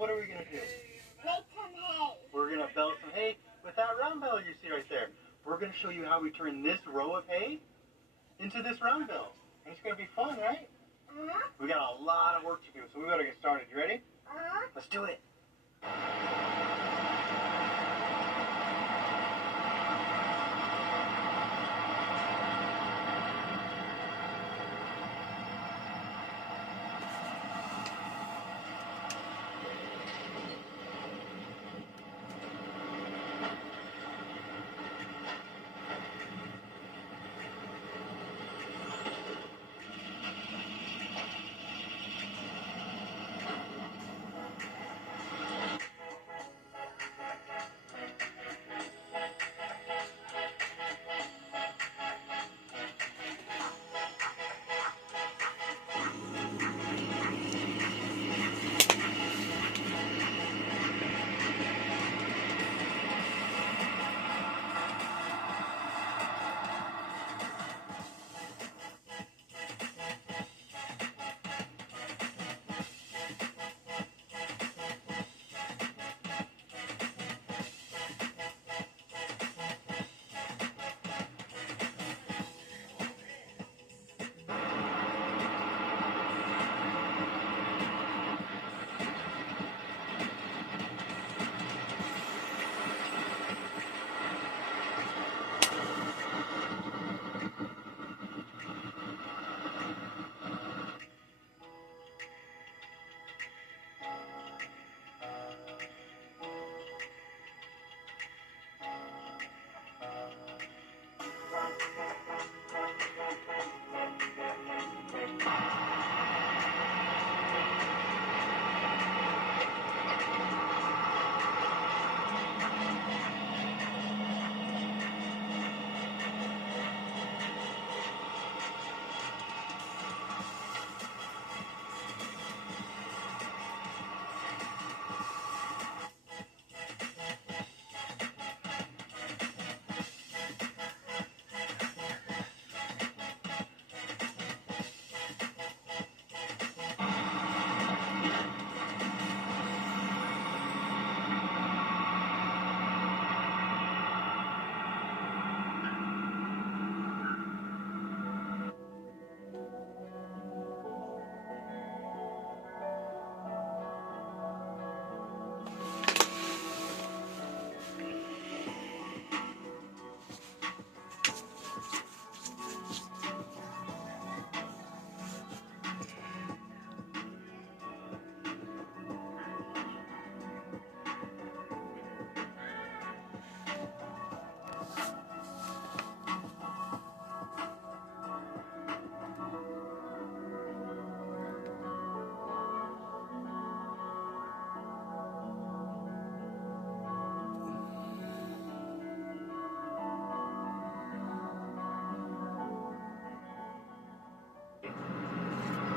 what are we going to do? Make some hay. We're going to bale some hay with that round baler you see right there. We're going to show you how we turn this row of hay into this round bale. And it's going to be fun, right? We got a lot of work to do, so we better get started. You ready? Let's do it.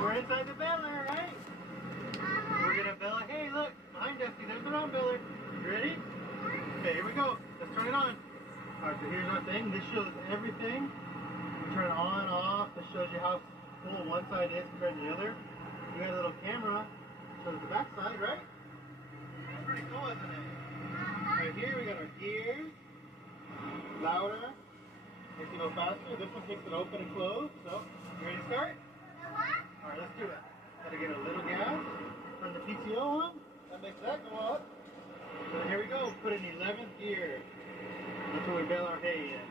We're inside the baler, right? We're going to bale it. Hey, look, behind Dusty, there's the round baler. You ready? Okay, here we go. Let's turn it on. Alright, so here's our thing. This shows everything. We turn it on, off. This shows you how full one side is compared to the other. We got a little camera. Shows the back side, right? That's pretty cool, isn't it? Right here, we got our gears. Louder. Makes it go faster. This one takes it open and close. So, you ready to start? Alright, let's do it. Gotta get a little gas. Turn the PTO on. That makes that go up. So here we go. Put in 11th gear. That's where we bale our hay in.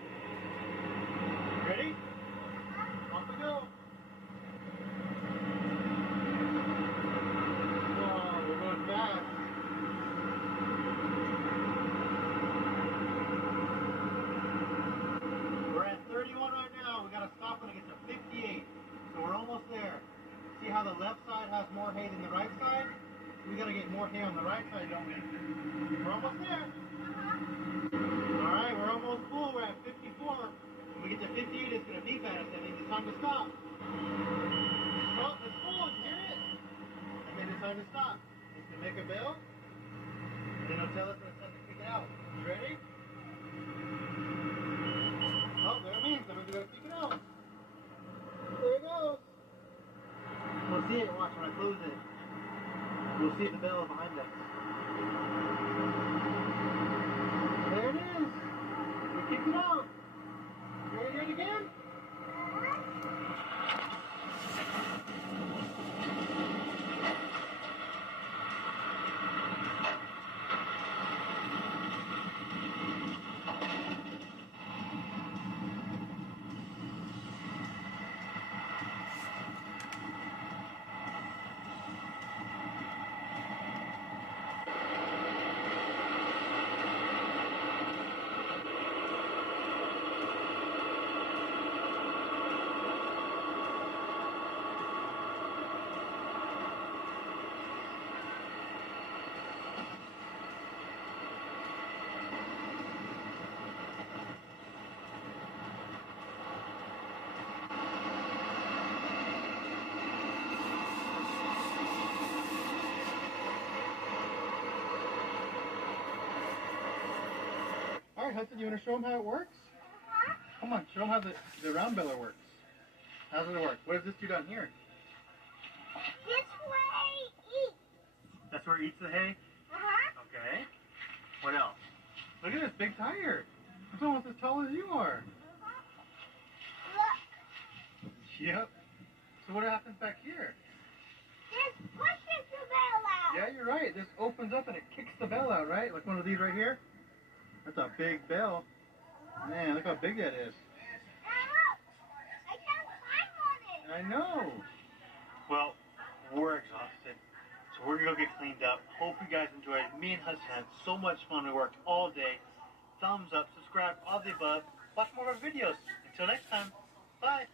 Ready? Off we go. Whoa, we're going fast. We're at 31 right now. We gotta stop when it gets to 58. So we're almost there. See how the left side has more hay than the right side? We gotta get more hay on the right side, don't we? We're almost there. Alright, we're almost full. We're at 54. When we get to 58, it's gonna beep at us. That means it's time to stop. Oh, it's full. Did you hear it? That means it's time to stop. It's gonna make a bell. Then it'll tell us when it's time to kick it out. You ready? Oh, there it means. That means we gotta kick it out. There it goes. We'll see it. Watch when I close it. We'll see the bell behind us. There it is. We kicked it out. You ready to hear it again? All right, Hudson, you want to show them how it works? Come on, show them how the round baler works. How does it work? What does this do down here? This way eats. That's where it eats the hay? Uh-huh. Okay. What else? Look at this big tire. It's almost as tall as you are. Look, Yep. So what happens back here? this pushes the bell out. Yeah, you're right. This opens up and it kicks the bell out, right? Like one of these right here? That's a big bell. Man, look how big that is. And look, I can't climb on it. I know. Well, we're exhausted. So we're going to go get cleaned up. Hope you guys enjoyed. Me and Hudson had so much fun. We worked all day. Thumbs up, subscribe, all the above. Watch more of our videos. Until next time, bye.